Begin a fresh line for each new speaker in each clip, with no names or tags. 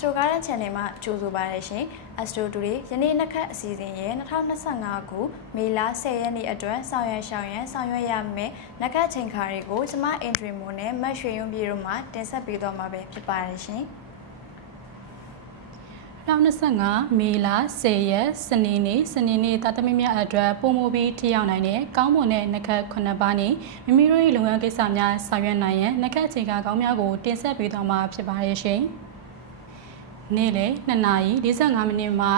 channel မှာကြိုဆိုပါရရှင်။ Astro Today ယနေ့နှစ်ခတ်အစီအစဉ်ရဲ့2025ခုမေလ10ရက်နေ့အတွက်ဆောင်ရွက်ရှောင်ရန်ဆောင်ရွက်ရမယ့်နှစ်ခတ်ချိန်ခါတွေကိုကျမ entry မို့နဲ့မတ်ရွှေရုံပြည်တို့မှတင်ဆက်ပေးသွားမှာပဲဖြစ်ပါရရှင်။
2025မေလ10ရက်စနေနေ့စနေနေ့တာသမီများအတွက်ပုံမူပြီးထိရောက်နိုင်တဲ့ကောင်းမွန်တဲ့နှက်ခတ်9ပါးနဲ့မိမိတို့၏လုပ်ငန်းကိစ္စများဆောင်ရွက်နိုင်ရန်နှက်ခတ်အခြေခံကောင်းများကိုတင်ဆက်ပေးသွားမှာဖြစ်ပါရဲ့ရှင်။ နေ့လယ်2နာရီ45မိနစ်မှ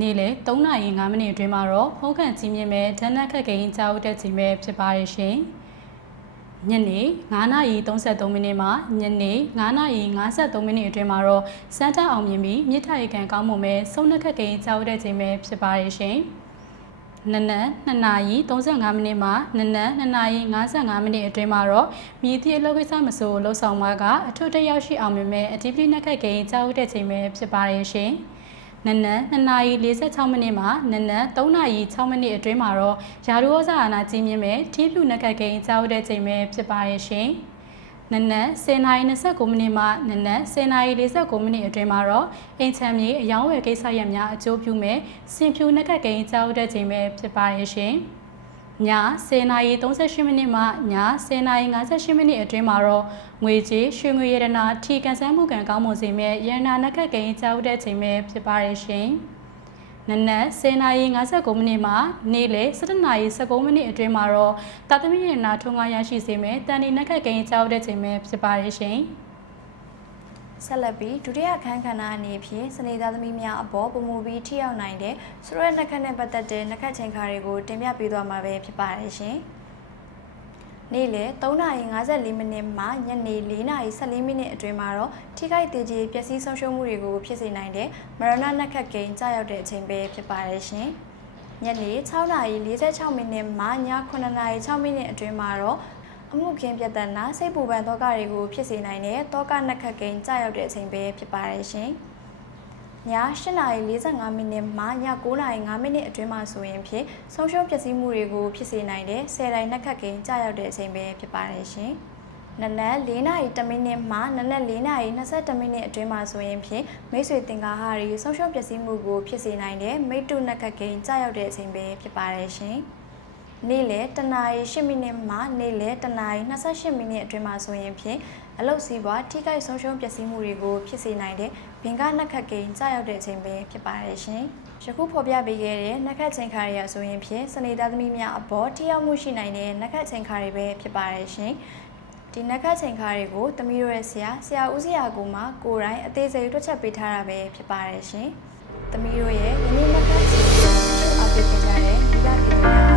နေ့လယ်3နာရီ5မိနစ်အတွင်းမှာတော့ဖုန်းခံကြီးမြင့်မဲ့ဓာတ်နက်ခက်ကိန်းကြားဦးတဲ့ချိန်ပဲဖြစ်ပါရဲ့ရှင်။ညနေ9:33မိနစ်မှညနေ9:53မိနစ်အတွင်းမှာတော့စမ်းတက်အောင်မြင်ပြီးမြစ်ထရေကန်ကောင်းမွန်မဲ့စုံနှက်ခက်ကိန်းကြောက်တဲ့ချိန်ပဲဖြစ်ပါရဲ့ရှင်။ နနက်2:35မိနစ်မှနနက်2:55မိနစ်အတွင်းမှာတော့မြည်သည့်အလုပ်ကိစ္စမဆိုလှုပ်ဆောင်မှာကအထွတ်တရောက်ရှိအောင်မြင်မဲ့အဒီပလီနှက်ခက်ကိန်းကြောက်တဲ့ချိန်ပဲဖြစ်ပါရဲ့ရှင်။နနက်2:46မိနစ်မှနနက်3:06မိနစ်အတွင်းမှာတော့ယာရုဩဇာအာဏာကြီးမြင့်မဲ့ထီးဖြူနက်ကကိန်းကြားတဲ့ချိန်ပဲဖြစ်ပါရဲ့ရှင်။ နနက်10:29မိနစ်မှနနက်10:49မိနစ်အတွင်းမှာတော့အင်ချမ်းမြေအယောင်းဝယ်ကိစ္စရပ်များအကျိုးပြုမဲ့စင်ဖြူနက်ကကိန်းကြားတဲ့ချိန်ပဲဖြစ်ပါရဲ့ရှင်။ည10:38မိနစ်မှည10:58မိနစ်အတွင်းမှာတော့ငွေကြေးရွှေငွေရတနာထီကန်ဆန်းမှုကံကောင်းမွန်စေမဲ့ရတနာနက်ကကိန်းကြားတဲ့ချိန်ပဲဖြစ်ပါရဲ့ရှင်။ နနက်10:59မိနစ်မှနေ့လယ်17:19မိနစ်အတွင်းမှာတော့တာသမီရနာထုံငါရရှိစေမယ်တန်ဒီနက်ကကိန်းကြောက်တဲ့ချိန်ပဲဖြစ်ပါရဲ့ရှင်
ဆက်လက်ပြီးဒုတိယခန်းခန္ဓာအနေဖြင့်စနေသားသမီးများအပေါ်ပုံမူပြီးထိရောက်နိုင်တဲ့စရွဲနှက်ခတ်နဲ့ပတ်သက်တဲ့နှက်ခတ်ချိန်ခါတွေကိုတင်ပြပေးသွားမှာပဲဖြစ်ပါတယ်ရှင်။ နေ့လယ်3:54မိနစ်မှညနေ4:14မိနစ်အတွင်းမှာတော့ထိခိုက်သေးကြီးပျက်စီးဆုံးရှုံးမှုတွေကိုဖြစ်စေနိုင်တဲ့မရဏနှက်ခတ်ကိန်းကြာရောက်တဲ့အချိန်ပဲဖြစ်ပါတယ်ရှင်။ညနေ6:46မိနစ်မှည9:06မိနစ်အတွင်းမှာတော့အမှုခင်းပြဿနာစိတ်ပူပန်သောကတွေကိုဖြစ်စေနိုင်တဲ့တောကနက်ခတ်ကိန်းကြာရောက်တဲ့အချိန်ပဲဖြစ်ပါတယ်ရှင်။ ည8:45မိနစ်မှည9:05မိနစ်အတွင်းမှာဆိုရင်ဖြင့်ဆုံးရှုံးပျက်စီးမှုတွေကိုဖြစ်စေနိုင်တဲ့10တိုင်းနက်ခတ်ကိန်းကြာရောက်တဲ့အချိန်ပဲဖြစ်ပါတယ်ရှင်။နနက်4:01မိနစ်မှနနက်4:22မိနစ်အတွင်းမှာဆိုရင်ဖြင့်မိတ်ဆွေတင်ကားဟာတွေဆုံးရှုံးပျက်စီးမှုကိုဖြစ်စေနိုင်တဲ့မိတ္တုနက်ခတ်ကိန်းကြာရောက်တဲ့အချိန်ပဲဖြစ်ပါတယ်ရှင်။ နေ့လယ်တနာရီ8မိနစ်မှနေ့လယ်တနာရီ28မိနစ်အတွင်းမှာဆိုရင်ဖြင့်အလုတ်စီးပွားထိခိုက်ဆုံးရှုံးပျက်စီးမှုတွေကိုဖြစ်စေနိုင်တဲ့ဘင်္ဂနက်ခတ်ကိန်းကြာရောက်တဲ့အချိန်ပဲဖြစ်ပါတယ်ရှင်။ယခုဖော်ပြပေးခဲ့တဲ့နက်ခတ်ချိန်ခါတွေရဆိုရင်ဖြင့်စနေသားသမီးများအပေါ်ထိရောက်မှုရှိနိုင်တဲ့နက်ခတ်ချိန်ခါတွေပဲဖြစ်ပါတယ်ရှင်။ဒီနက်ခတ်ချိန်ခါတွေကိုသမီးတို့ရဲ့ဆရာဆရာဦးစရာကူမှကိုယ်တိုင်အသေးစိတ်တွက်ချက်ပေးထားတာပဲဖြစ်ပါတယ်ရှင်။သမီးတို့ရဲ့ယနေ့နက်ခတ်ချိန်ကိုအပိတ်ပေးကြတဲ့မိဘပြည်သူများ